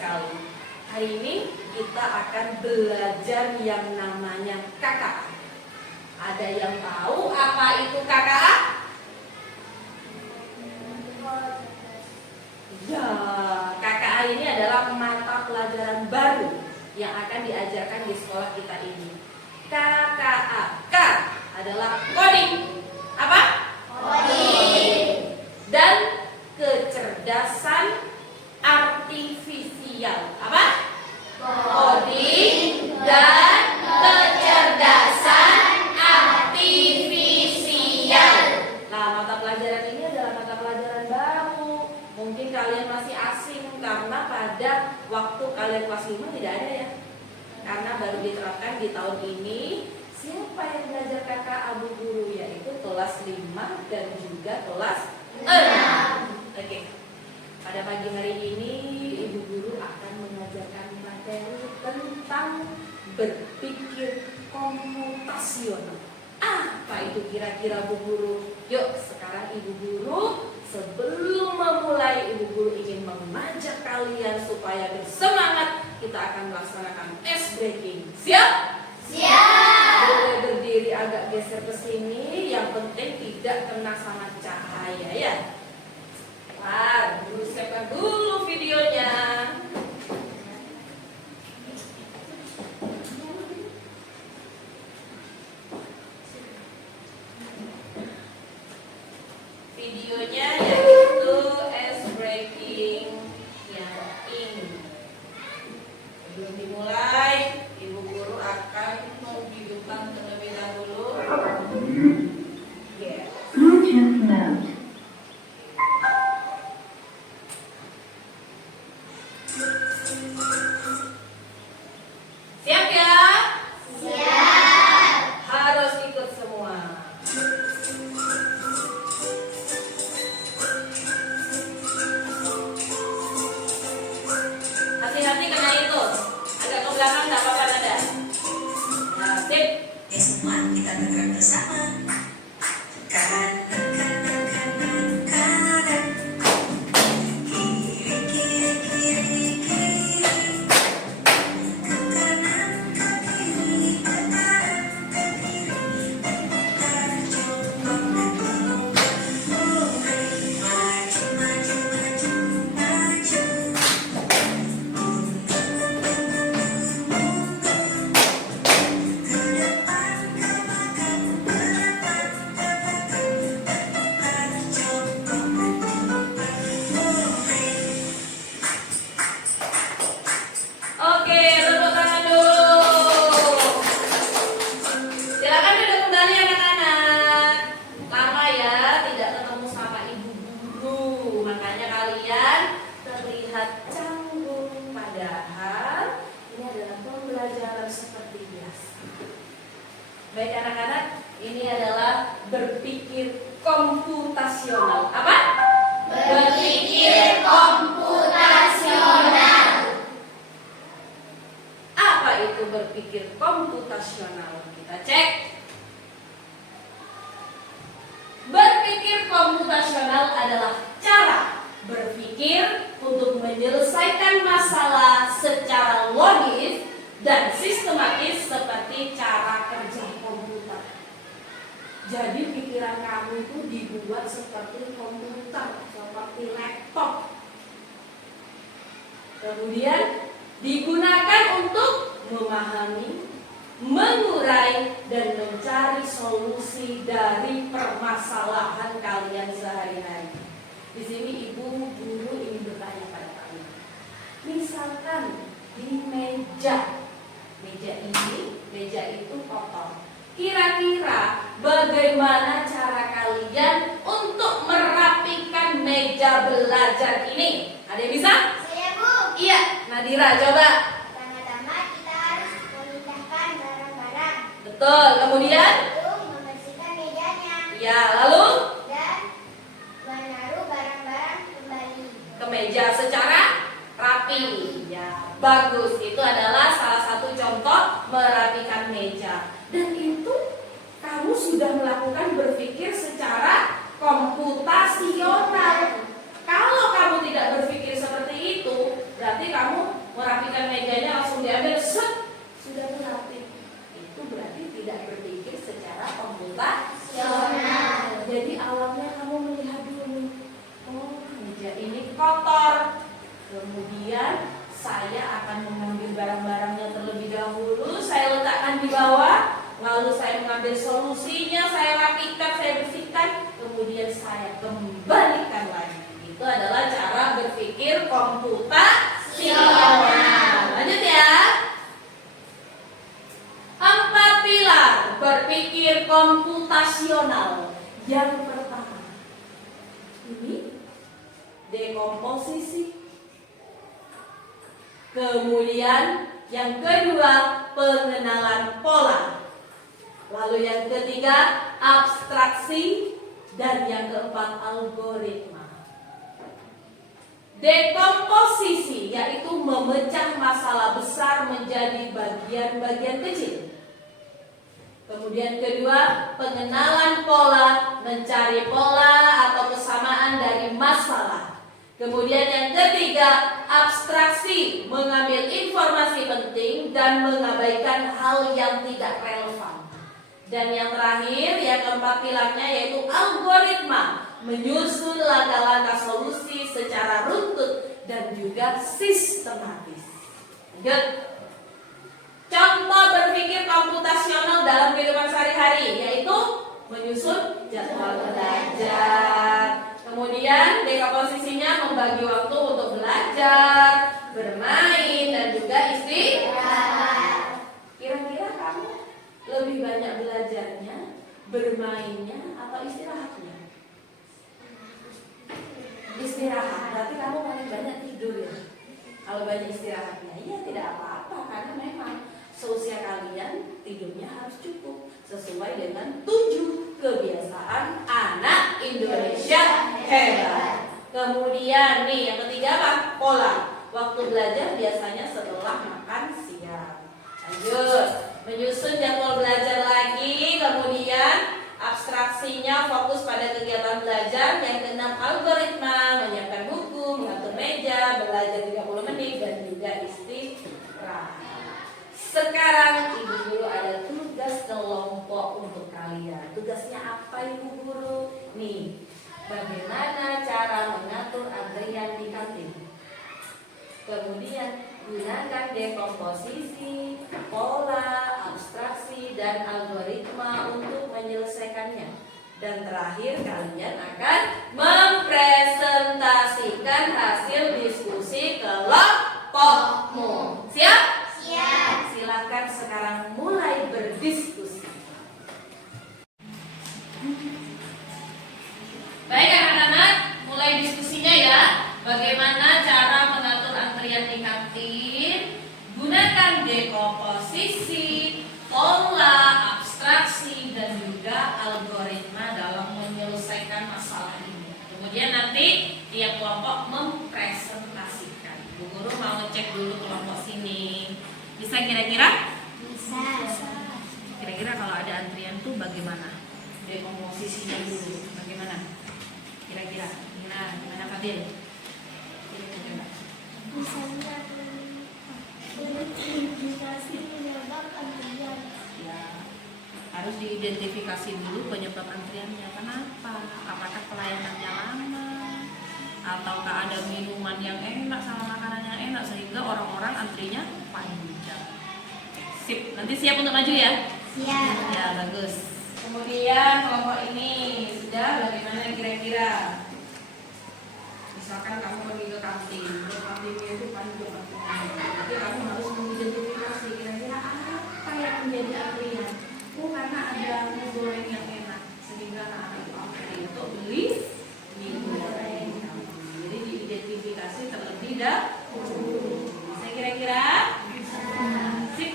sekali. Hari ini kita akan belajar yang namanya KKA. Ada yang tahu apa itu KKA? Ya, KKA ini adalah mata pelajaran baru yang akan diajarkan di sekolah kita ini. KKA. K adalah coding. Apa? Coding. Dan kecerdasan artifisial. Apa? Coding dan kecerdasan artifisial. Nah, mata pelajaran ini adalah mata pelajaran baru. Mungkin kalian masih asing karena pada waktu kalian kelas 5 tidak ada ya. Karena baru diterapkan di tahun ini. Siapa yang belajar KKA Bu Guru? Yaitu kelas 5 dan juga kelas 6. Oke. Pada pagi hari ini Ibu Guru akan mengajarkan materi tentang berpikir komputasional. Apa itu kira-kira Bu Guru? Yuk sekarang Ibu Guru, sebelum memulai Ibu Guru ingin mengajak kalian supaya bersemangat. Kita akan melaksanakan ice breaking. Siap? Siap. Boleh berdiri agak geser ke sini. Yang penting tidak kena sama cahaya ya. Guru siapkan dulu videonya. Videonya yaitu ice breaking yang ini. Sebelum dimulai, Ibu Guru akan menghidupkan terlebih dahulu. Bluetooth mode. Siap ya? Siap. Harus ikut semua. Hati-hati kena itu. Agak ke belakang nggak apa-apa Nada. Nah, sip. Ya semua kita bergerak bersama. Kanan, kanan, kanan, kanan. Kiri, kiri, kiri, kiri. Ke kanan, ke kiri, ke kanan, ke kiri. Putar jongkok dulu. Maju, maju, maju, maju. Ke depan, ke belakang, ke depan, ke belakang. Putar jongkok dulu. Oke, tepuk tangan dulu. Silakan duduk kembali anak-anak. Lama ya tidak ketemu sama Ibu Guru, makanya kalian terlihat canggung. Padahal ini adalah pembelajaran seperti biasa. Baik anak-anak, ini adalah berpikir komputasional. Apa? Berpikir komputasional. Apa itu berpikir komputasional? Kita cek. Berpikir komputasional adalah cara berpikir untuk menyelesaikan masalah secara logis dan sistematis seperti cara kerja komputer. Jadi pikiran kamu itu dibuat seperti komputer, seperti laptop. Kemudian digunakan untuk memahami, mengurai, dan mencari solusi dari permasalahan kalian sehari-hari. Di sini Ibu Guru ingin bertanya pada kalian. Misalkan di meja ini, meja itu kotor. Kira-kira bagaimana cara kalian untuk merapikan meja belajar ini? Ada yang bisa? Saya Bu. Iya, Nadira coba. Pertama-tama kita harus memindahkan barang-barang. Betul, kemudian? Lalu membersihkan mejanya. Ya, lalu? Dan menaruh barang-barang kembali. Ke meja secara rapi. Ya, bagus. Itu adalah salah satu contoh merapikan meja. Dan itu kamu sudah melakukan berpikir secara komputasional. Kalau kamu tidak berpikir seperti itu, berarti kamu merapikan mejanya langsung diambil, set, sudah berlatih. Itu berarti tidak berpikir secara komputasional. Jadi awalnya kamu melihat dulu, oh meja ini kotor. Kemudian saya akan mengambil barang-barangnya terlebih dahulu, saya letakkan di bawah, lalu saya mengambil solusinya, saya rapikan, saya bersihkan, kemudian saya kembalikan lagi. Itu adalah cara berpikir komputasional. Lanjut ya. 4 pilar berpikir komputasional. Yang pertama, ini dekomposisi. Kemudian yang kedua, pengenalan pola. Lalu yang ketiga, abstraksi. Dan yang keempat, algoritma. Dekomposisi yaitu memecah masalah besar menjadi bagian-bagian kecil. Kemudian kedua, pengenalan pola, mencari pola atau kesamaan dari masalah. Kemudian yang ketiga, abstraksi, mengambil informasi penting dan mengabaikan hal yang tidak relevan. Dan yang terakhir, yang keempat pilarnya yaitu algoritma, menyusun langkah-langkah solusi secara runtut dan juga sistematis. Lanjut. Contoh berpikir komputasional dalam kehidupan sehari-hari yaitu menyusun jadwal belajar. Kemudian dekomposisinya membagi waktu untuk belajar, bermain, dan juga istirahat. Kira-kira kamu lebih banyak belajarnya, bermainnya, atau istirahatnya? Istirahat, berarti kamu paling banyak tidur ya. Kalau banyak istirahatnya, ya tidak apa-apa, karena memang seusia kalian tidurnya harus cukup sesuai dengan 7 kebiasaan anak Indonesia hebat. Kemudian nih yang ketiga apa? Pola. Waktu belajar biasanya setelah makan siang. Lanjut, menyusun jadwal belajar lagi. Kemudian abstraksinya fokus pada kegiatan belajar. Yang keenam, algoritma, menyiapkan buku, mengatur meja, belajar 30 menit dan juga istirahat. Sekarang Ibu Guru ada tugas kelompok untuk kalian. Tugasnya apa Ibu Guru? Nih, bagaimana cara mengatur antrian di kantin. Kemudian gunakan dekomposisi, pola, abstraksi, dan algoritma untuk menyelesaikannya. Dan terakhir kalian akan mempresentasikan hasil diskusi kelompokmu. Siap? Siap. Silakan sekarang mulai berdiskusi. Baik anak-anak, mulai diskusinya ya. Bagaimana cara mengatur antrian di kantin? Gunakan dekomposisi, pola, abstraksi, dan juga algoritma dalam menyelesaikan masalah ini. Kemudian nanti tiap kelompok mempresentasikan. Bu Guru mau ngecek dulu kelompok sini. Bisa kira-kira? Bisa. Kira-kira kalau ada antrian tuh bagaimana? Dekomposisinya dulu bagaimana? Kira-kira gimana Fadil? Kira-kira. Misalnya identifikasi penyebab antrian. Ya, harus diidentifikasi dulu penyebab antriannya. Kenapa? Apakah pelayanannya lama? Ataukah ada minuman yang enak sama makanan yang enak sehingga orang-orang antrinya panjang? Sip, nanti siap untuk maju ya? Siap. Ya, bagus. Kemudian kelompok ini sudah bagaimana kira-kira? Misalkan kamu pergi ke kantin, kantinnya itu panjang antriannya. Jadi kamu harus mengidentifikasi kira-kira apa yang menjadi antrian. Oh, karena ada mie goreng yang enak sehingga anak itu antri untuk beli mie goreng. Jadi diidentifikasi terlebih dahulu. Saya kira-kira sip.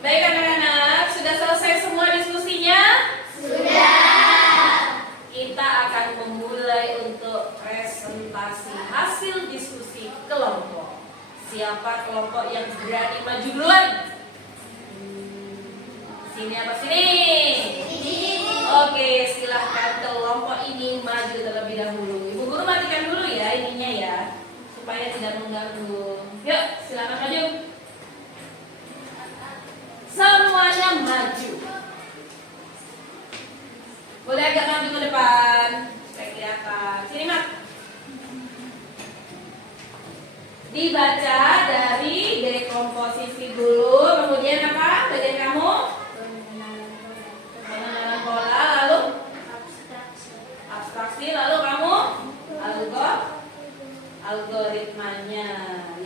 Baik anak-anak, sudah selesai semua diskusinya? Sudah. Kita akan memulai untuk siapa kelompok yang berani maju duluan? Sini apa sini? Oke, silahkan kelompok ini maju terlebih dahulu. Ibu guru matikan dulu ya ininya ya, supaya tidak mengganggu. Yuk, silakan maju. Semuanya maju. Boleh agak maju ke depan supaya kelihatan. Sini, Mak. Dibaca dari dekomposisi dulu, kemudian apa? Bagian kamu? Pengenalan pola, lalu abstraksi, lalu kamu algoritmanya.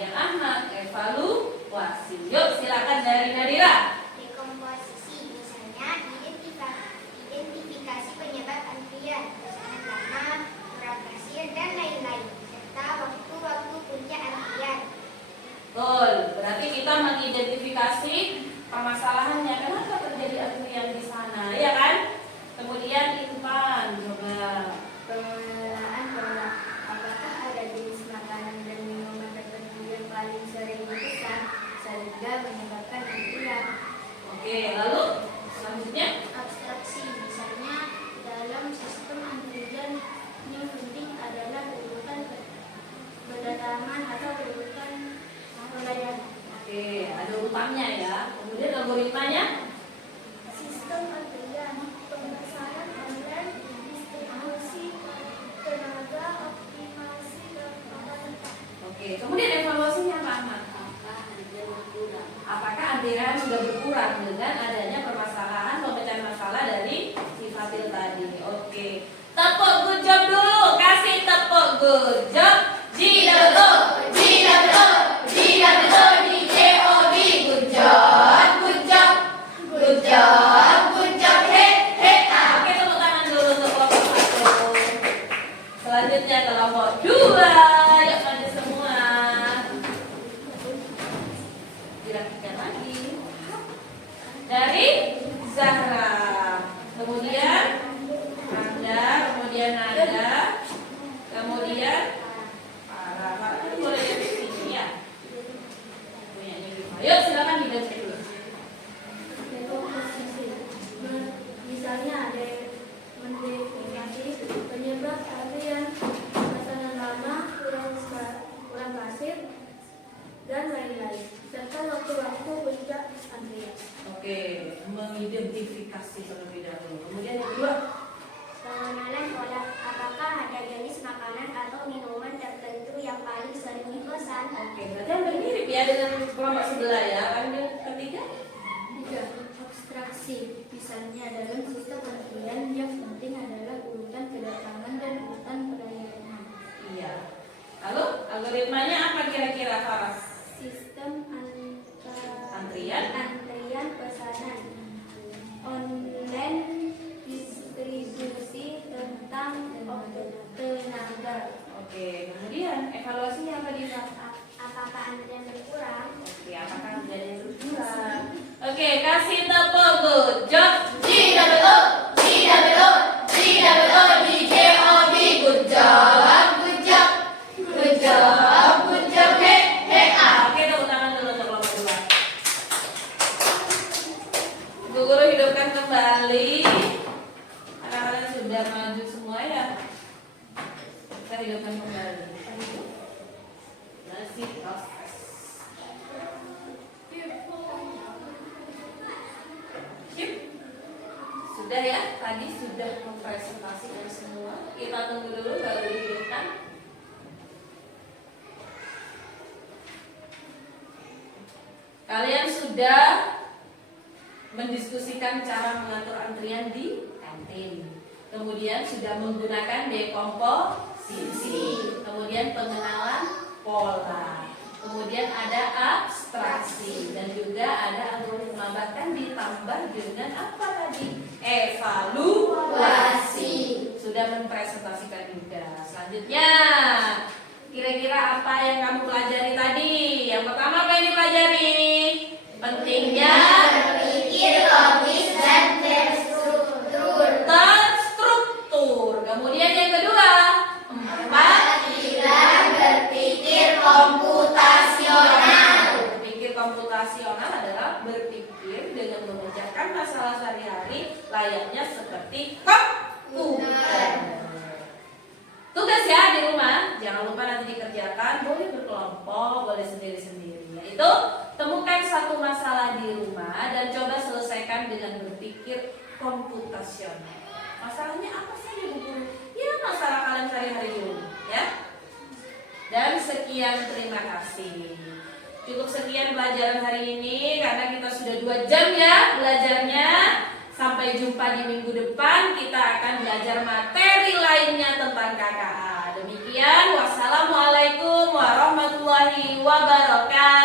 Yang anak evaluasi. Yuk, silakan dari Nadira. Dekomposisi misalnya identifikasi penyebab antrian, pesanan lama, kurang kasir, dan lain-lain, serta waktu-waktu puncak antrian. Betul, berarti kita mengidentifikasi permasalahannya. Kenapa terjadi antrian di sana, ya kan? Kemudian Intan, coba. Pengenalan pola, apakah ada jenis makanan dan minuman tertentu yang paling sering dipesan sehingga menyebabkan antrian. Oke, lalu selanjutnya Abstraksi, misalnya dalam sistem antrian yang penting adalah urutan kedatangan atau urutan pelayanan. oke, ada urutannya ya. Kemudian algoritmanya. Sistem antrian, pemesanan online, distribusi tenaga, optimasi kapasitas. Oke, kemudian evaluasinya apa, Ahmad? Apakah antrian sudah berkurang dengan adanya permasalahan pemecahan masalah dari si Fadil tadi? Oke, tepuk good job dulu, kasih tepuk good job. Jida betul, jida betul, jida betul di JOB. Good job, good job, good job, good job. Oke, tepuk tangan dulu untuk kelompok 1. Selanjutnya kelompok 2. Yuk maju semua. Dirapikan lagi. Dari Zahra. Kemudian Anda, kemudian Nada, kemudian Farah ini boleh dari sini ya. Punyanya Viva. Yuk silakan dibaca dulu. Dekomposisi, misalnya ada mendefinisi penyebab antrian, pesanan lama, kurang kasir, dan lain-lain, serta waktu-waktu puncak antrian. Oke, mengidentifikasi terlebih dahulu. Kemudian yang kedua, Pengenalan pola, apakah ada jenis makanan atau minuman tertentu yang paling sering dipesan? oke, berarti hampir mirip ya dengan kelompok sebelah ya. Yang ketiga, 3. Abstraksi, misalnya dalam sistem antrian yang penting adalah urutan kedatangan dan urutan pelayanan. iya. Lalu algoritmanya apa kira-kira Farah? Sistem Antrian. antrian pesanan online, distribusi tentang tenaga. Oke, kemudian evaluasinya apa Diva? Apakah antrian berkurang? Oke, apakah menjadi berkurang? Oke, kasih tepuk good job. Tidak betul, tidak betul, tidak betul di JOB. Good job, good job, good job, good job. Oke, tepuk tangan dulu untuk kelompok 2. Ibu guru hidupkan kembali. Anak-anak sudah maju semua ya. Kita hidupkan kembali. Masih proses. Yuk. Sudah ya, tadi sudah mempresentasikan semua. Kita tunggu dulu baru dihidupkan. Kalian sudah mendiskusikan cara mengatur antrian di kantin. Kemudian sudah menggunakan dekomposisi. Kemudian pengenalan pola. Kemudian ada abstraksi dan juga ada algoritma, bahkan ditambah dengan apa tadi? Evaluasi. Sudah mempresentasikan juga. Selanjutnya, kira-kira apa yang kamu pelajari tadi? Yang pertama apa yang dipelajari? Pentingnya Berpikir logis dan terstruktur. terstruktur. Kemudian yang kedua, 4 Berpikir komputasional. layaknya seperti komputer. Tugas ya di rumah, jangan lupa nanti dikerjakan, boleh berkelompok, boleh sendiri-sendiri. Yaitu temukan satu masalah di rumah dan coba selesaikan dengan berpikir komputasional. Masalahnya apa sih Bu Guru? Ya masalah kalian sehari-hari di rumah, ya. Dan sekian, terima kasih. Cukup sekian pelajaran hari ini karena kita sudah 2 jam ya belajarnya. Sampai jumpa di minggu depan, kita akan belajar materi lainnya tentang KKA. Demikian, wassalamualaikum warahmatullahi wabarakatuh.